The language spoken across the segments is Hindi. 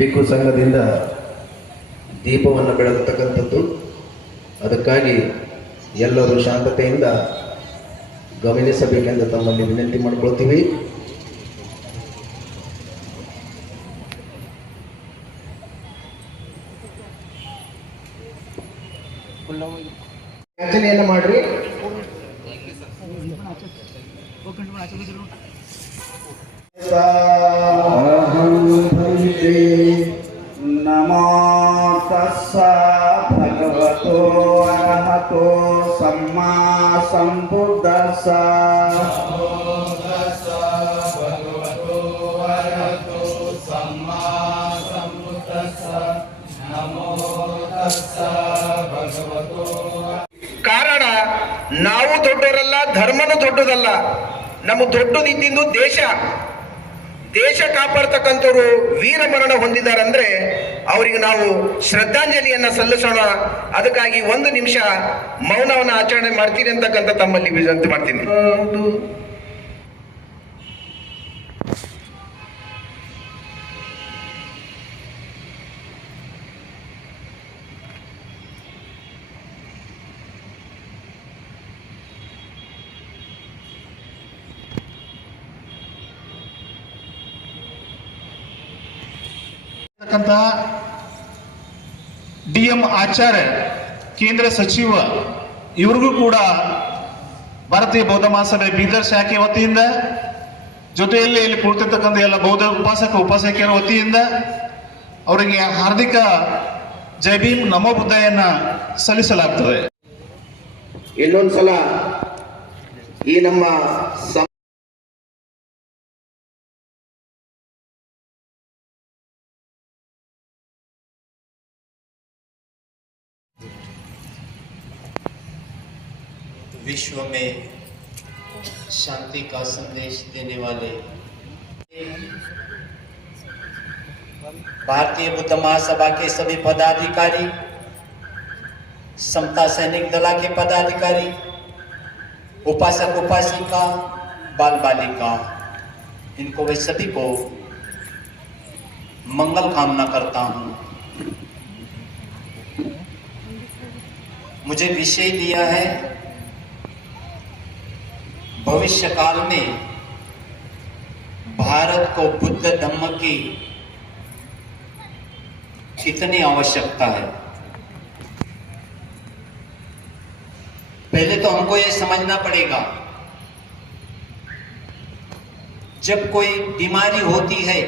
ಭಿಕ್ಕು ಸಂಘದಿಂದ ದೀಪವನ್ನು ಬೆಳಗತಕ್ಕಂಥದ್ದು. ಅದಕ್ಕಾಗಿ ಎಲ್ಲರೂ ಶಾಂತತೆಯಿಂದ ಗಮನಿಸಬೇಕೆಂದು ತಮ್ಮಲ್ಲಿ ವಿನಂತಿ ಮಾಡಿಕೊಳ್ತೀವಿ. ಯಾಚನೆಯನ್ನು ಮಾಡ್ರಿ. ನಮೋ ತಸ್ಸ ಭಗವತೋ ಅರಹತೋ ಸಮ್ಮಾ ಸಂಬುದ್ಧಸ್ಸ. ಕಾರಣ ನಾವು ದೊಡ್ಡವರಲ್ಲ, ಧರ್ಮನು ದೊಡ್ಡದಲ್ಲ. ನಮ್ಮ ದೊಡ್ಡದಿದ್ದು ದೇಶ ಕಾಪಾಡ್ತಕ್ಕಂಥವ್ರು ವೀರ ಮರಣ ಹೊಂದಿದಾರಂದ್ರೆ ಅವರಿಗೆ ನಾವು ಶ್ರದ್ಧಾಂಜಲಿಯನ್ನ ಸಲ್ಲಿಸೋಣ. ಅದಕ್ಕಾಗಿ 1 ನಿಮಿಷ ಮೌನವನ್ನು ಆಚರಣೆ ಮಾಡ್ತೀನಿ ಅಂತಕ್ಕಂಥ ತಮ್ಮಲ್ಲಿ ವಿನಂತಿ ಮಾಡ್ತೀನಿ. DM ಆಚಾರ್ಯ, ಕೇಂದ್ರ ಸಚಿವ ಇವರಿಗೂ ಕೂಡ ಭಾರತೀಯ ಬೌದ್ಧ ಮಹಾಸಭೆ ಬೀದರ್ ಶಾಖೆ ವತಿಯಿಂದ, ಜೊತೆಯಲ್ಲಿ ಇಲ್ಲಿ ಕೂರ್ತಿರ್ತಕ್ಕಂಥ ಎಲ್ಲ ಬೌದ್ಧ ಉಪಾಸಕಿಯರ ವತಿಯಿಂದ ಅವರಿಗೆ ಹಾರ್ದಿಕ ಜೈ ಭೀಮ್ ನಮೋ ಬುದ್ಧಯನ್ನ ಸಲ್ಲಿಸಲಾಗ್ತದೆ. ಇನ್ನೊಂದ್ಸಲ ಈ ನಮ್ಮ विश्व में शांति का संदेश देने वाले भारतीय बुद्ध महासभा के सभी पदाधिकारी, समता सैनिक दला के पदाधिकारी, उपासक उपासिका, बाल बालिका, इनको वे सभी को मंगल कामना करता हूँ। मुझे विषय दिया है भविष्य काल में भारत को बुद्ध धम्म की कितनी आवश्यकता है। पहले तो हमको ये समझना पड़ेगा, जब कोई बीमारी होती है,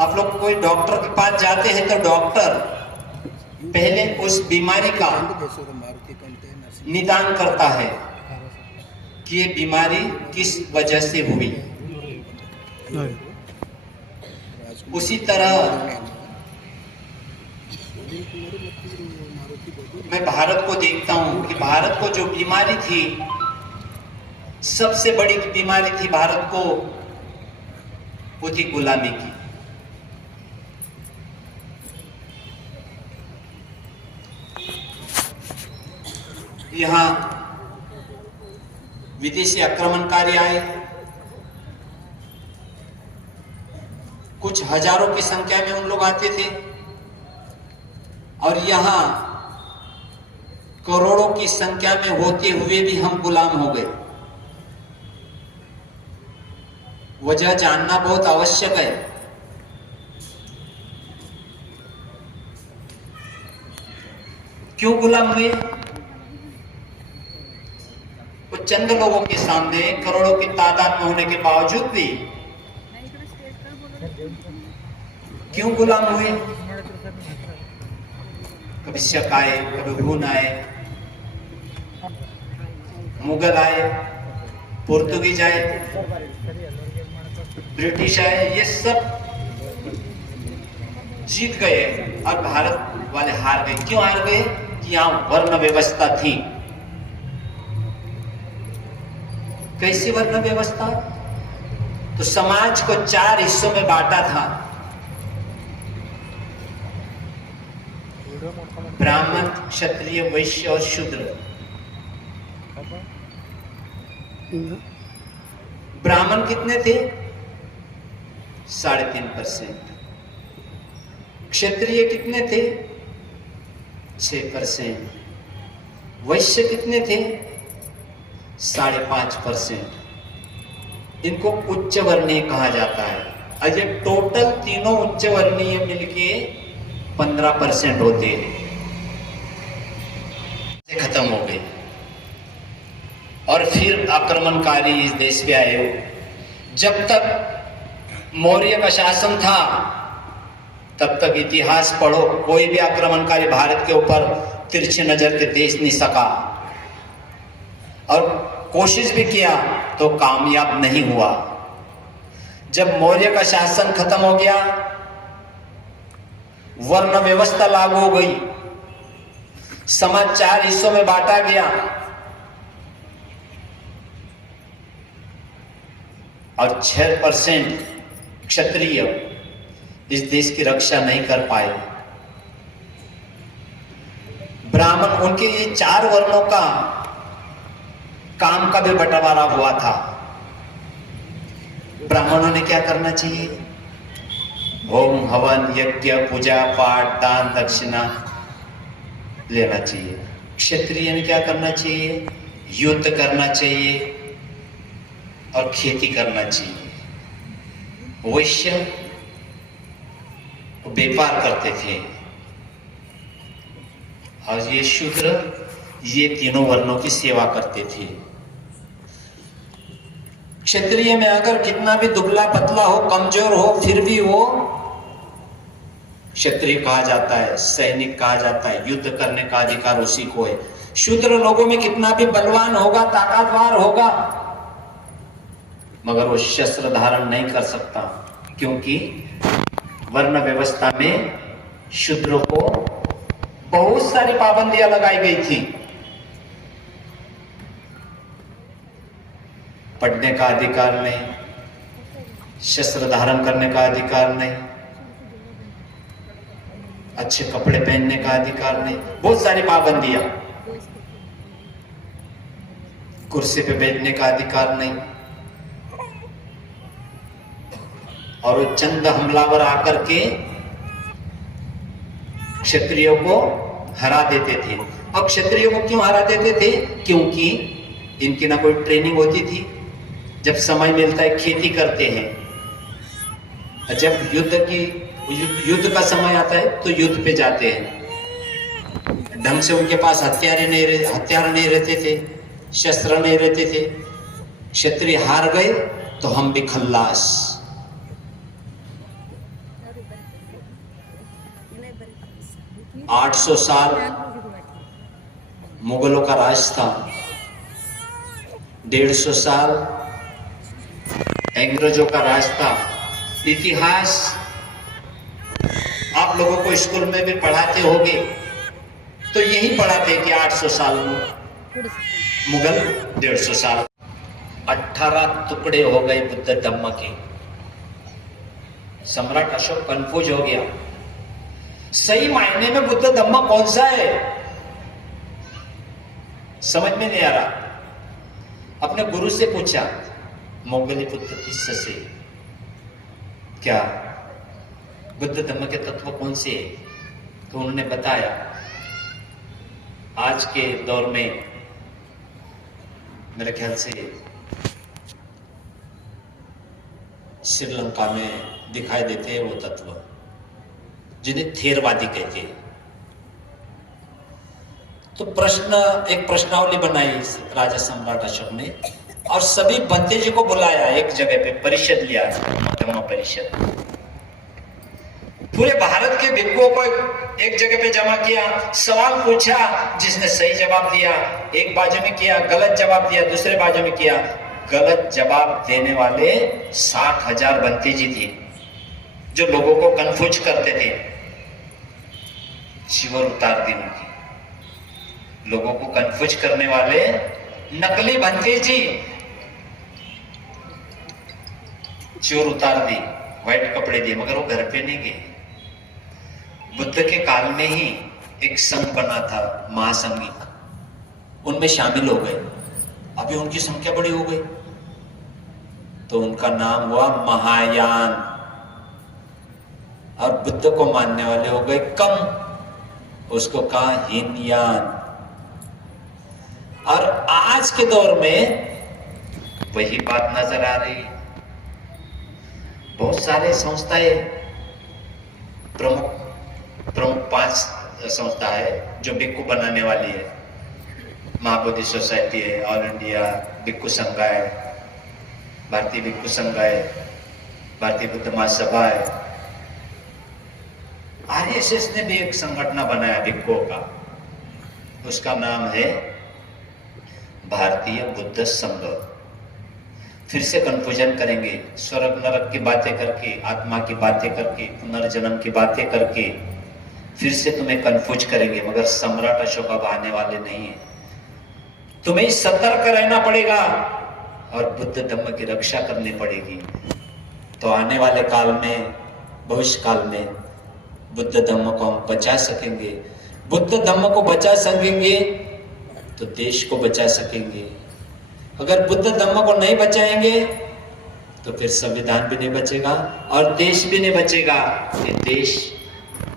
आप लोग कोई डॉक्टर के पास जाते हैं तो डॉक्टर पहले उस बीमारी का निदान करता है कि ये बीमारी किस वजह से हुई। उसी तरह मैं भारत को देखता हूं कि भारत को जो बीमारी थी, सबसे बड़ी बीमारी थी भारत को, वो थी गुलामी की। यहाँ विदेशी आक्रमणकारी आए, कुछ हजारों की संख्या में उन लोग आते थे और यहाँ करोड़ों की संख्या में होते हुए भी हम गुलाम हो गए। वजह जानना बहुत आवश्यक है। क्यों गुलाम हुए? वो चंद लोगों के सामने करोड़ों की तादाद में होने के बावजूद भी क्यों गुलाम हुए? कभी शक आए, कभी हुन आए, मुगल आए, पुर्तगाली आए, ब्रिटिश आए, ये सब जीत गए और भारत वाले हार गए। क्यों हार गए? कि यहाँ वर्ण व्यवस्था थी। कैसी वर्ण व्यवस्था? तो समाज को 4 हिस्सों में बांटा था। ब्राह्मण, क्षत्रिय, वैश्य और शूद्र। ब्राह्मण कितने थे? 3.5%। क्षत्रिय कितने थे? 6%। वैश्य कितने थे? 5.5%। इनको उच्च वर्णीय कहा जाता है। और ये टोटल तीनों उच्च वर्णीय मिलके 15% होते हैं। खत्म हो गए और फिर आक्रमणकारी इस देश पे आए। जब तक मौर्य का शासन था तब तक इतिहास पढ़ो, कोई भी आक्रमणकारी भारत के ऊपर तिरछी नजर के देख नहीं सका, और कोशिश भी किया तो कामयाब नहीं हुआ। जब मौर्य का शासन खत्म हो गया, वर्ण व्यवस्था लागू हो गई, समाज 4 हिस्सों में बांटा गया और 6% क्षत्रिय इस देश की रक्षा नहीं कर पाए। ब्राह्मण, उनके ये 4 वर्णों का काम का भी बंटवारा हुआ था। ब्राह्मणों ने क्या करना चाहिए? होम हवन यज्ञ पूजा पाठ दान दक्षिणा लेना चाहिए। क्षत्रिय ने क्या करना चाहिए? युद्ध करना चाहिए और खेती करना चाहिए। वैश्य व्यापार करते थे और ये शूद्र ये तीनों वर्णों की सेवा करते थे। क्षत्रिय में अगर कितना भी दुबला पतला हो, कमजोर हो, फिर भी वो क्षत्रिय कहा जाता है, सैनिक कहा जाता है। युद्ध करने का अधिकार उसी को है। शूद्र लोगों में कितना भी बलवान होगा, ताकतवर होगा, मगर वो शस्त्र धारण नहीं कर सकता, क्योंकि वर्ण व्यवस्था में शूद्रों को बहुत सारी पाबंदियां लगाई गई थी। पढ़ने का अधिकार नहीं, शस्त्र धारण करने का अधिकार नहीं, अच्छे कपड़े पहनने का अधिकार नहीं, बहुत सारी पाबंदियां। कुर्सी पे बैठने का अधिकार नहीं। और वो चंद हमलावर आकर के क्षत्रियों को हरा देते थे। अब क्षत्रियों को क्यों हरा देते थे? क्योंकि इनकी ना कोई ट्रेनिंग होती थी। जब समय मिलता है खेती करते हैं, जब युद्ध का समय आता है तो युद्ध पे जाते हैं। ढंग से उनके पास हथियार नहीं रहते थे, शस्त्र नहीं रहते थे। क्षत्रिय हार गए तो हम भी खल्लास। 800 साल मुगलों का राज था, 150 साल अंग्रेजों का राज था। इतिहास आप लोगों को स्कूल में भी पढ़ाते होंगे, तो यही पढ़ाते कि 800 साल मुगल, 150 साल। 18 टुकड़े हो गए बुद्ध धम्म के। सम्राट अशोक कंफ्यूज हो गया, सही मायने में बुद्ध धम्म कौन सा है, समझ में नहीं आ रहा। अपने गुरु से पूछा, मोगली पुत्र किस्से से, क्या बुद्ध धम्म के तत्व कौन से है? तो उन्होंने बताया, आज के दौर में मेरे ख्याल से श्रीलंका में दिखाई देते हैं वो तत्व जिन्हें थेरवादी कहते हैं। तो एक प्रश्नावली बनाई राजा सम्राट अशोक ने और सभी बंते जी को बुलाया, एक जगह पे परिषद लिया, धम्म परिषद। पूरे भारत के भिक्षुओं को एक जगह पे जमा किया, सवाल पूछा, जिसने सही जवाब दिया एक बाजू में किया, गलत जवाब दिया दूसरे बाजू में किया। गलत जवाब देने वाले 60,000 बंते जी थे जो लोगों को कंफ्यूज करते थे। चिवर उतार दी उनकी, लोगों को कंफ्यूज करने वाले नकली बंते जी चिवर उतार दी, व्हाइट कपड़े दिए, मगर वो घर पे नहीं गए। बुद्ध के काल में ही एक संघ बना था, महासंघी, उनमें शामिल हो गए। अभी उनकी संख्या बड़ी हो गई तो उनका नाम हुआ महायान। और बुद्ध को मानने वाले हो गए कम, उसको कहा हीनयान। और आज के दौर में वही बात नजर आ रही है। बहुत सारे संस्थाएं, प्रमुख 5 संस्था है जो भिक्खु बनाने वाली है। महाबोधि सोसाइटी है, ऑल इंडिया भिक्खु संघ है, भारतीय भिक्खु संघ है, भारतीय बुद्ध महासभा है। आरएसएस ने भी एक संगठन बनाया भिक्खुओं का, उसका नाम है भारतीय बुद्ध संघ। फिर से कंफ्यूजन करेंगे, स्वर्ग नरक की बातें करके, आत्मा की बातें करके, पुनर्जन्म की बातें करके फिर से तुम्हें कंफ्यूज करेंगे, मगर सम्राट अशोक अब आने वाले नहीं है। तुम्हें सतर्क रहना पड़ेगा और बुद्ध धम्म की रक्षा करनी पड़ेगी। तो आने वाले काल में, भविष्य काल में बुद्ध धम्म को हम बचा सकेंगे। बुद्ध धम्म को बचा सकेंगे तो देश को बचा सकेंगे। अगर बुद्ध धम्म को नहीं बचाएंगे तो फिर संविधान भी नहीं बचेगा और देश भी नहीं बचेगा। ये देश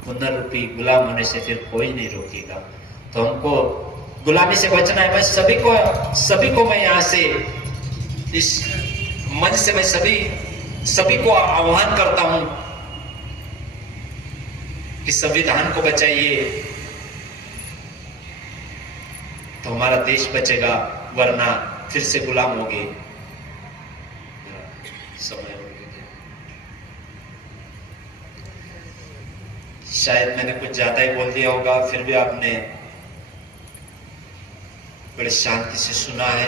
पुनर्रूपी गुलाम होने से फिर कोई नहीं रोकेगा। तो हमको गुलामी से बचना है। मैं सभी को मैं यहाँ से इस मंच से मैं सभी को आह्वान करता हूं कि संविधान को बचाइए तो हमारा देश बचेगा, वरना फिर से गुलाम होंगे। समय हो गया, शायद मैंने कुछ ज्यादा ही बोल दिया होगा, फिर भी आपने बड़े शांति से सुना है।